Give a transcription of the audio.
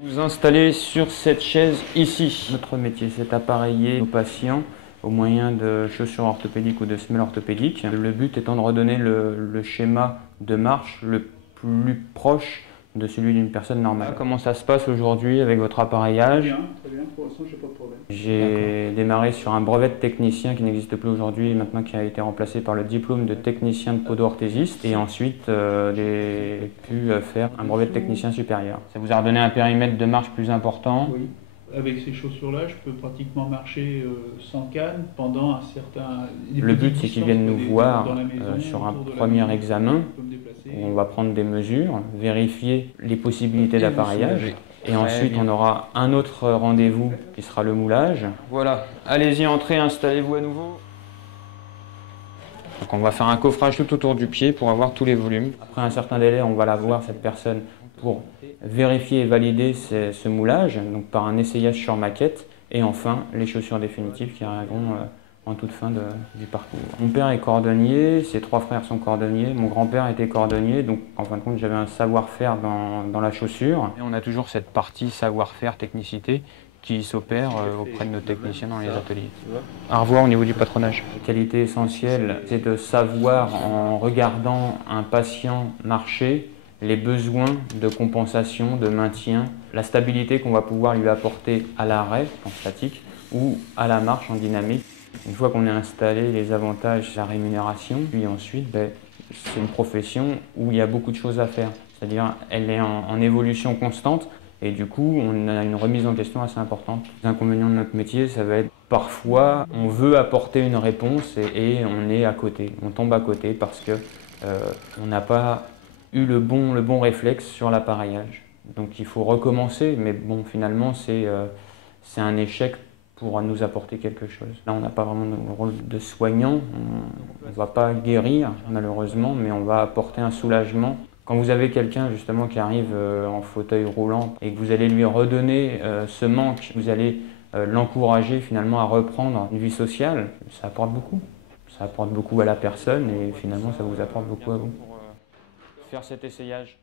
Vous installez sur cette chaise ici. Notre métier, c'est d'appareiller nos patients au moyen de chaussures orthopédiques ou de semelles orthopédiques. Le but étant de redonner le schéma de marche le plus proche de celui d'une personne normale. Comment ça se passe aujourd'hui avec votre appareillage? Très bien, pour l'instant, j'ai pas de problème. J'ai démarré sur un brevet de technicien qui n'existe plus aujourd'hui, maintenant qui a été remplacé par le diplôme de technicien de podo-orthésiste. Et ensuite, j'ai pu faire un brevet de technicien supérieur. Ça vous a redonné un périmètre de marche plus important? Oui. Avec ces chaussures-là, je peux pratiquement marcher sans canne pendant un certain... Le but, c'est qu'ils viennent nous voir sur un premier examen où on va prendre des mesures, vérifier les possibilités d'appareillage. Et ensuite, on aura un autre rendez-vous qui sera le moulage. Voilà, allez-y, entrez, installez-vous à nouveau. Donc on va faire un coffrage tout autour du pied pour avoir tous les volumes. Après un certain délai, on va la voir, cette personne, pour vérifier et valider ce moulage, donc par un essayage sur maquette. Et enfin, les chaussures définitives qui arriveront en toute fin du parcours. Mon père est cordonnier, ses trois frères sont cordonniers, mon grand-père était cordonnier, donc en fin de compte j'avais un savoir-faire dans la chaussure. Et on a toujours cette partie savoir-faire, technicité, qui s'opère auprès de nos techniciens dans les ateliers. Au revoir au niveau du patronage. La qualité essentielle, c'est de savoir en regardant un patient marcher, les besoins de compensation, de maintien, la stabilité qu'on va pouvoir lui apporter à l'arrêt en statique ou à la marche en dynamique. Une fois qu'on est installé, les avantages, la rémunération, puis ensuite, c'est une profession où il y a beaucoup de choses à faire. C'est-à-dire, elle est en évolution constante et du coup, on a une remise en question assez importante. Les inconvénients de notre métier, ça va être parfois, on veut apporter une réponse et on est à côté. On tombe à côté parce que on n'a pas eu le bon réflexe sur l'appareillage. Donc il faut recommencer, mais bon, finalement, c'est un échec pour nous apporter quelque chose. Là, on n'a pas vraiment le rôle de soignant, on ne va pas guérir malheureusement, mais on va apporter un soulagement. Quand vous avez quelqu'un justement qui arrive en fauteuil roulant et que vous allez lui redonner ce manque, vous allez l'encourager finalement à reprendre une vie sociale, ça apporte beaucoup. Ça apporte beaucoup à la personne et finalement ça vous apporte beaucoup à vous. Faire cet essayage.